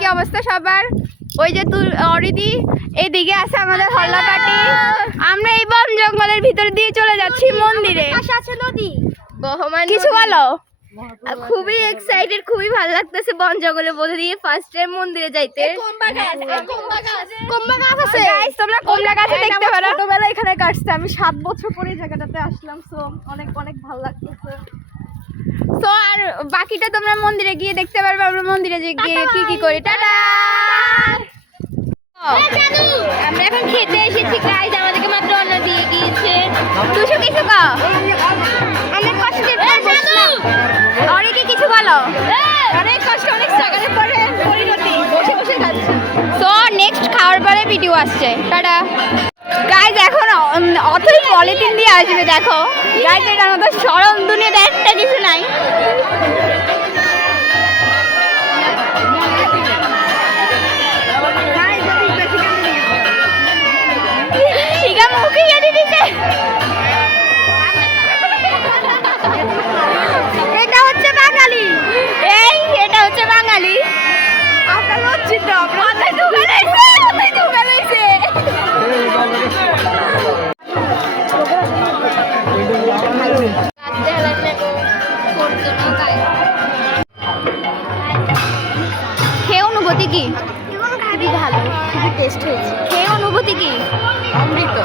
কি অবস্থা সবার? ওই যে তুই অরিদি এইদিকে আছে আমাদের হল্লা পার্টি। আমরা এই বন জঙ্গলের ভিতর দিয়ে চলে যাচ্ছি মন্দিরে। পাশে আছে নদী, কিছু বলো। খুবই এক্সাইটেড, খুবই ভালো লাগতেছে বন জঙ্গলের মধ্যে দিয়ে ফার্স্ট টাইম মন্দিরে যাইতে। কমলা গাছ আছে গাইস, তোমরা কমলা গাছ দেখতে পারো। ছোটবেলা এখানে কাটছে, আমি 7 বছর পরে এই জায়গাটাতে আসলাম, সো অনেক অনেক ভালো লাগতেছে। সো আর বাকিটা তোমরা মন্দিরে গিয়ে দেখতে পারবে। আমরা মন্দিরে যে গিয়ে কি কি করি। টাটা। আমরা এখন খেতে এসেছি গাইস, আমাদেরকে মাত্র অন্ন দিয়ে গিয়েছে। তুষু কিছু কও। অনেক কষ্টে বসলাম। অরিদি কিছু বলো। অনেক কষ্ট, অনেক স্ট্রাগলের পরে পরিণতি, বসে বসে খাচ্ছি। সো নেক্সট খাওয়ার পরে ভিডিও আসছে। Tata guys. এখন অথই পলিথিন দিয়ে আসবে, দেখো গাইজ। এটার মতো সরম দুনিয়াতে একটা কিছু নাই। ঠিক আছে, মুখে কেটে দিতে। এটা হচ্ছে বাঙালি। এটা হচ্ছে বাঙালি। আপনার লজ্জিত, মাথায় ঢুকে রয়েছে, মাথায় ঢুকে রয়েছে। খেয়ে অনুভূতি কি? খুবই ভালো, খুবই টেস্ট হয়েছে। খেয়ে অনুভূতি কি? অমৃত।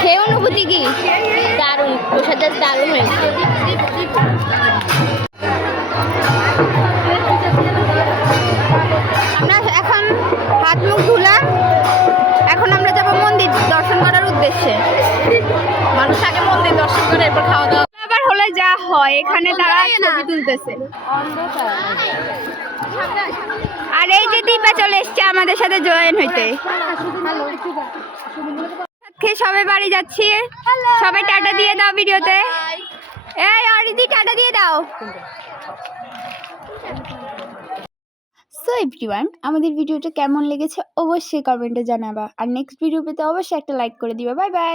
খেয়ে অনুভূতি কি? দারুণ, প্রসাদটা দারুণ হয়েছে। আমরা এখন হাত মুখ ধুলাম। এখন আমরা যাব মন্দির দর্শন করার উদ্দেশ্যে। মানুষ আগে মন্দির দর্শন করে এরপর খাওয়া দাওয়া। আবার হলে যা হয়, এখানে তারা ছবি তুলতেছে। আর এই যে দীপা চলে এসছে আমাদের সাথে জয়েন হইতে। খেয়ে সবাই বাড়ি যাচ্ছি। সবাই টাটা দিয়ে দাও ভিডিওতে। এই অরিদি টাটা দিয়ে দাও। সো এভরিওয়ান, আমাদের ভিডিওটা কেমন লেগেছে অবশ্যই কমেন্টে জানাবা। আর নেক্সট ভিডিও পেতে অবশ্যই একটা লাইক করে দিবা। Bye bye.